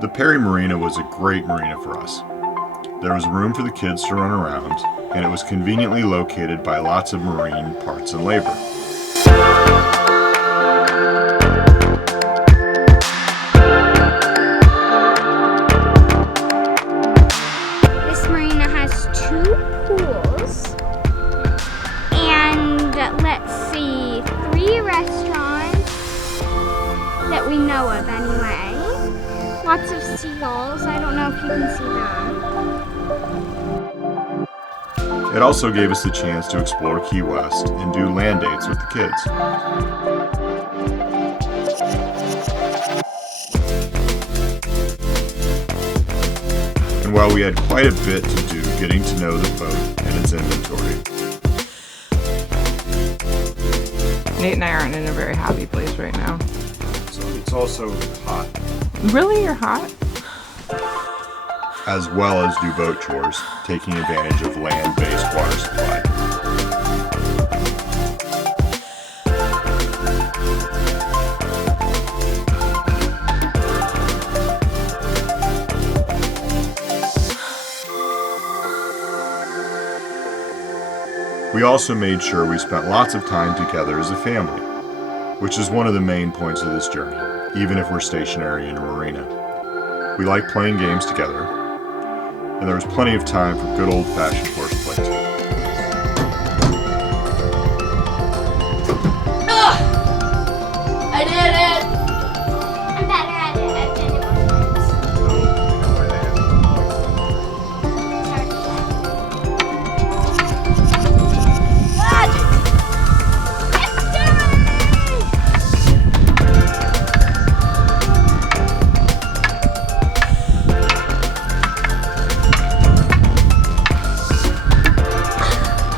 The Perry Marina was a great marina for us. There was room for the kids to run around, and it was conveniently located by lots of marine parts and labor. This marina has 2 pools and, let's see, 3 restaurants that we know of anyway. Lots of seagulls. I don't know if you can see them. It also gave us the chance to explore Key West and do land dates with the kids. And while we had quite a bit to do getting to know the boat and its inventory, Nate and I aren't in a very happy place right now. so it's also hot, Really? You're hot? as well as do boat chores, taking advantage of land-based water supply. We also made sure we spent lots of time together as a family, which is one of the main points of this journey, even if we're stationary in a marina. We like playing games together, and there was plenty of time for good old-fashioned horseplay too. I did it! I'm better at it.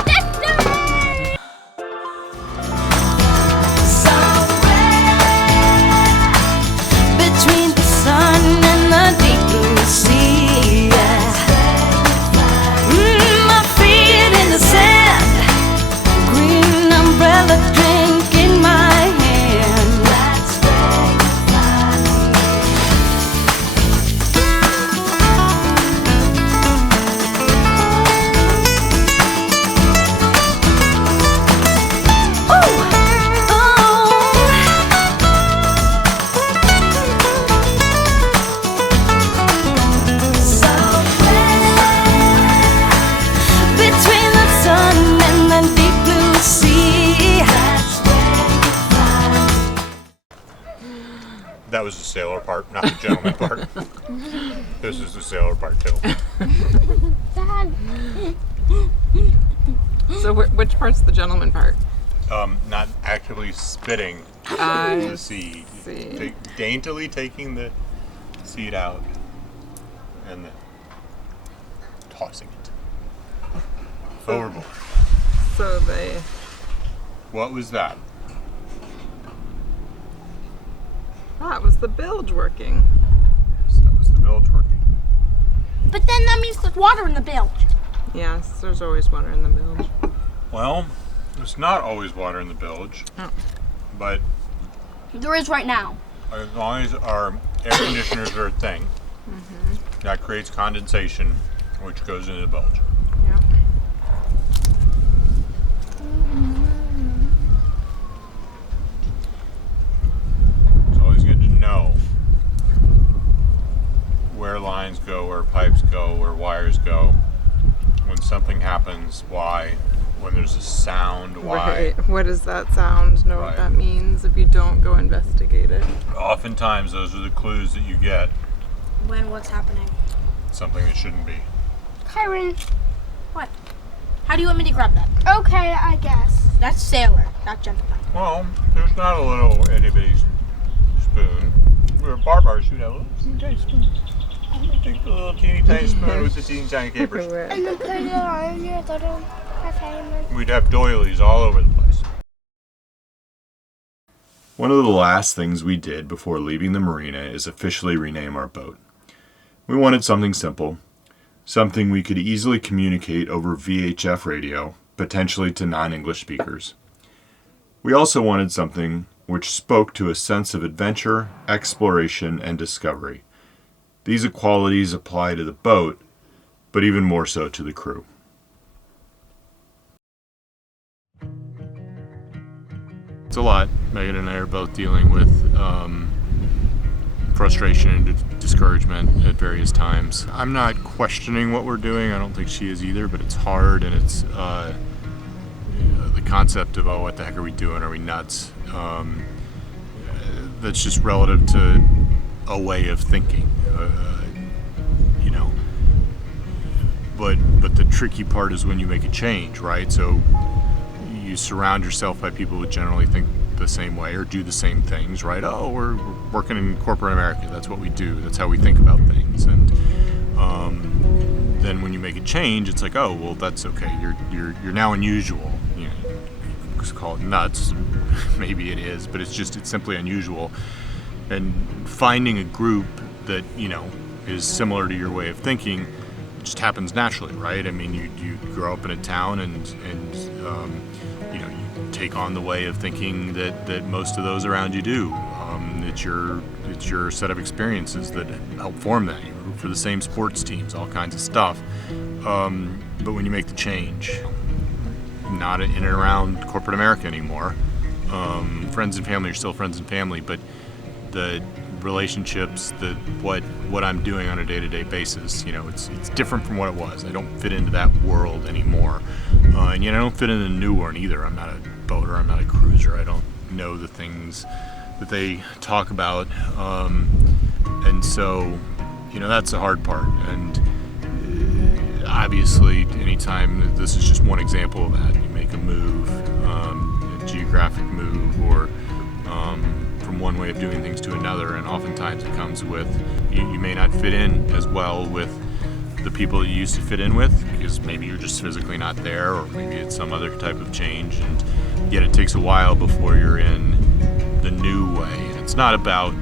I've done it Between the sun and the deep blue sea, my feet in the sand, green umbrella drink in my hand. That's where you find between the sun and the deep blue sea. That's where you find. That was the sailor part, not the gentleman part. This is the sailor part too. Dad. So which part's the gentleman part? Not actively spitting I the seed. see. Daintily taking the seed out and then tossing it overboard. So they... What was that? That was the bilge working. So that was the bilge working. But then that means there's water in the bilge. Yes, there's always water in the bilge. Well, there's not always water in the bilge, Oh. but There is right now. as long as our air conditioners are a thing, that creates condensation, which goes into the bilge. Yeah. It's always good to know where lines go, where pipes go, where wires go. When something happens, why? When there's a sound, why? Right. What does that sound? Know Right. what that means if you don't go investigate it. Oftentimes, those are the clues that you get. When what's happening? Something that shouldn't be. Kieran. What? How do you want me to grab that? Okay, I guess. That's sailor, not gentleman. Well, there's not a little itty bitty spoon. We're a bar shoot out a little teeny tiny spoon. Take the little teeny tiny spoon with the teeny tiny capers. And then put it on your little container. We'd have doilies all over the place. One of the last things we did before leaving the marina is officially rename our boat. We wanted something simple, something we could easily communicate over VHF radio, potentially to non-English speakers. We also wanted something which spoke to a sense of adventure, exploration, and discovery. These qualities apply to the boat, but even more so to the crew. It's a lot. Megan and I are both dealing with frustration and discouragement at various times. I'm not questioning what we're doing. I don't think she is either, but it's hard, and it's the concept of, oh, what the heck are we doing? Are we nuts? That's just relative to a way of thinking, you know. But the tricky part is when you make a change, right? So you surround yourself by people who generally think the same way or do the same things, right? Oh, we're working in corporate America. That's what we do. That's how we think about things. And then when you make a change, it's like, oh, well, that's okay. You're now unusual. You know, just call it nuts. Maybe it is, but it's simply unusual. And finding a group that, you know, is similar to your way of thinking just happens naturally, right? I mean, you grow up in a town and you know, you take on the way of thinking that most of those around you do. It's your set of experiences that help form that. You root for the same sports teams, all kinds of stuff. But when you make the change, not in and around corporate America anymore, friends and family are still friends and family, but the relationships, what I'm doing on a day-to-day basis, you know, it's different from what it was. I don't fit into that world anymore, and yet I don't fit into the new one either. I'm not a boater, I'm not a cruiser. I don't know the things that they talk about, and so, you know, that's the hard part. And obviously, anytime, this is just one example of that. You make a move, a geographic move, or from one way of doing things to another, and oftentimes it comes with, you may not fit in as well with the people you used to fit in with, because maybe you're just physically not there, or maybe it's some other type of change, and yet it takes a while before you're in the new way. And it's not about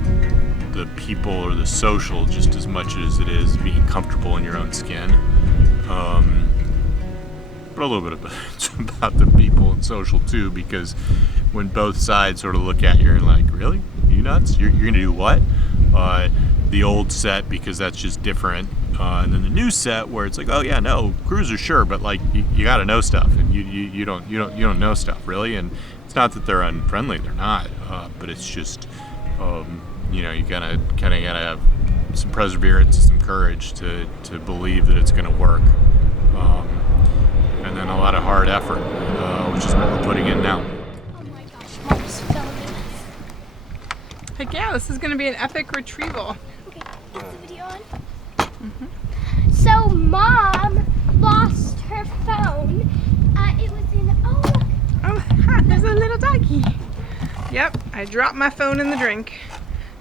the people or the social just as much as it is being comfortable in your own skin. But a little bit about the people and social too, because when both sides sort of look at you and like, really? You nuts? You're gonna do what? The old set, because that's just different, and then the new set where it's like, oh yeah, no, cruiser, sure, but like you gotta know stuff, and you don't know stuff really. And it's not that they're unfriendly, they're not, but it's just you know, you gotta have some perseverance, some courage to believe that it's gonna work. And then a lot of hard effort, which is what we're putting in now. Oh my gosh, Mom's filming. Heck yeah, this is gonna be an epic retrieval. Okay, is the video on? Mm-hmm. So Mom lost her phone. It was in, oh look. Oh, ha, there's a little doggy. Yep, I dropped my phone in the drink.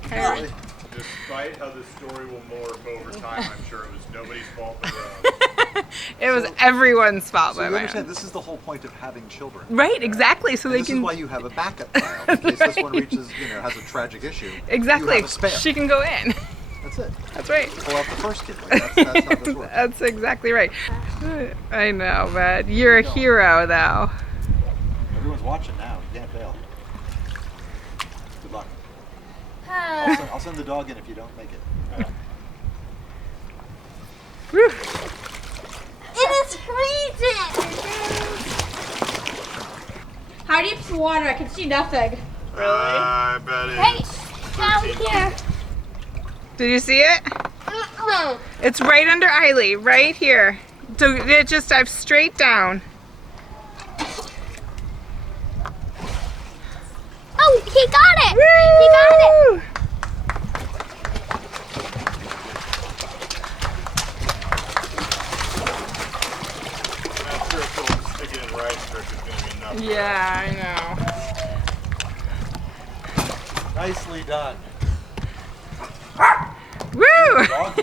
Okay. Despite how this story will morph over time, I'm sure it was nobody's fault but our own. It was everyone's fault So by you my understand, own. this is the whole point of having children. Right, exactly. So And they this can. is why you have a backup file, in case this one reaches, you know, has a tragic issue. Exactly. You have a spare. She can go in. That's it. That's right. Pull out the first kid. Like, that's how this works. That's exactly right. I know, but you're a hero, though. Everyone's watching now. You can't fail. Good luck. I'll send the dog in if you don't make it. Whew. It is freezing! How deep's the water? I can see nothing. I bet Hey, down here. Did you see it? It's right under Eily, right here. So it just dives straight down. Oh, he got it! He got it! Woo! I'm sure if we'll stick it in rice trick, it's going to be enough. Yeah, I know. Nicely done. Woo! Dog.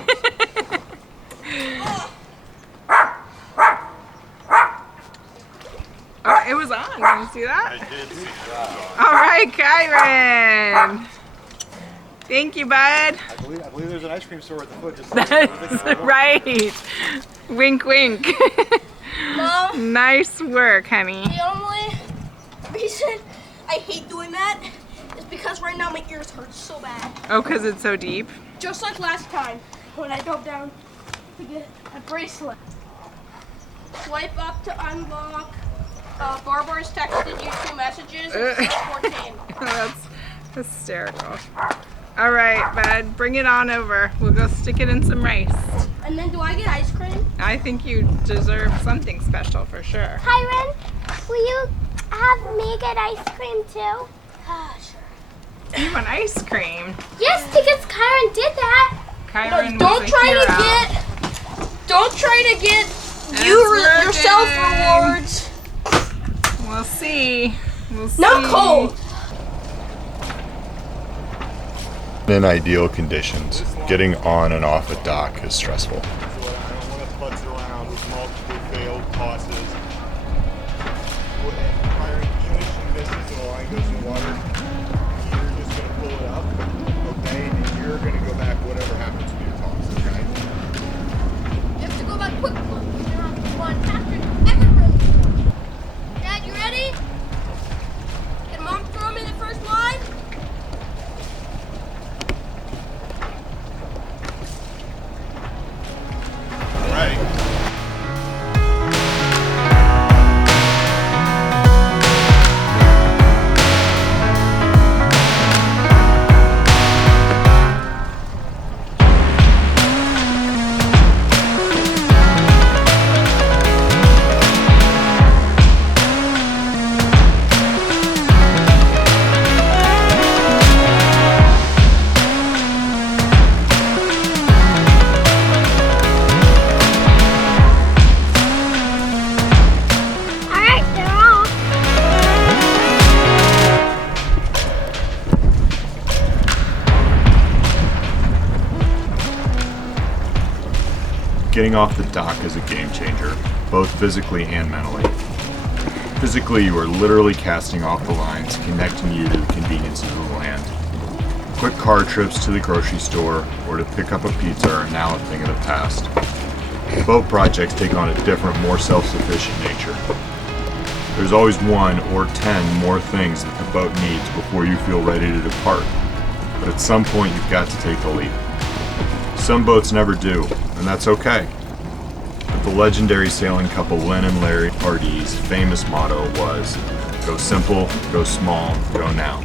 Oh, it was on. Did you see I that? did see that. All right, Kieran. Thank you, bud. I believe there's an ice cream store at the foot. Just That's right. Wink, wink. Mom, Nice work, honey. the only reason I hate doing that is because right now my ears hurt so bad. Oh, because it's so deep. Just like last time. when I dove down to get a bracelet. Swipe up to unlock. Barbara's texted you 2 messages. It's 14. That's hysterical. All right, bud, bring it on over. We'll go stick it in some rice. And then do I get ice cream? I think you deserve something special for sure. Kieran, will you have me get ice cream too? Sure. You want ice cream? Yes, because Kieran did that. Kieran Don't was a try hero. to get. Don't try to get yourself rewards. We'll see. We'll see. Not cold. In ideal conditions, getting on and off a dock is stressful. I don't want to putz around with multiple failed tosses. Firing English and misses and the line goes in the water. You're just going to pull it up, okay? And you're going to go back whatever happens to your toss, okay? You have to go back quick. You're not one after everyone. Dad, you ready? Can Mom throw me the first line? Right. All right, they're off. Getting off the dock is a game changer, both physically and mentally. Physically, you are literally casting off the lines, connecting you to the conveniences of the land. Quick car trips to the grocery store or to pick up a pizza are now a thing of the past. Boat projects take on a different, more self-sufficient nature. There's always 1 or 10 more things that the boat needs before you feel ready to depart. But at some point, you've got to take the leap. Some boats never do, and that's okay. But the legendary sailing couple Lynn and Larry Hardy's famous motto was, "Go simple, go small, go now."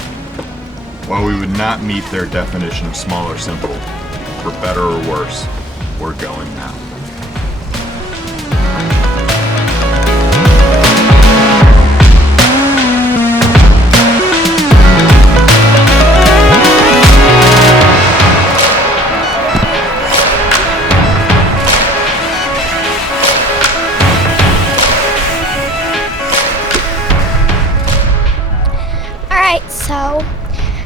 While we would not meet their definition of small or simple, for better or worse, we're going now. Alright, so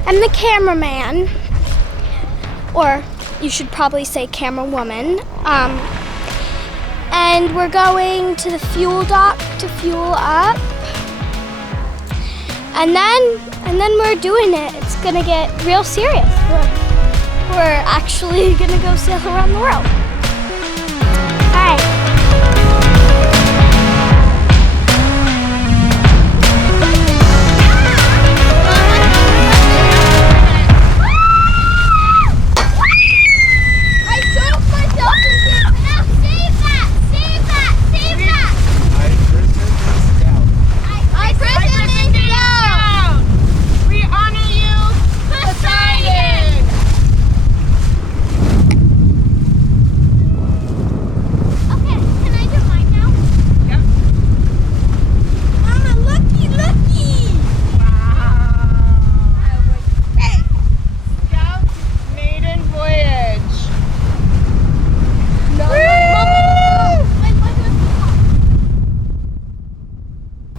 I'm the cameraman, or you should probably say camera woman. And we're going to the fuel dock to fuel up. And then we're doing it. It's gonna get real serious. We're actually gonna go sail around the world. Alright.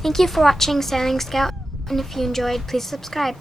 Thank you for watching Sailing Scout, and if you enjoyed, please subscribe.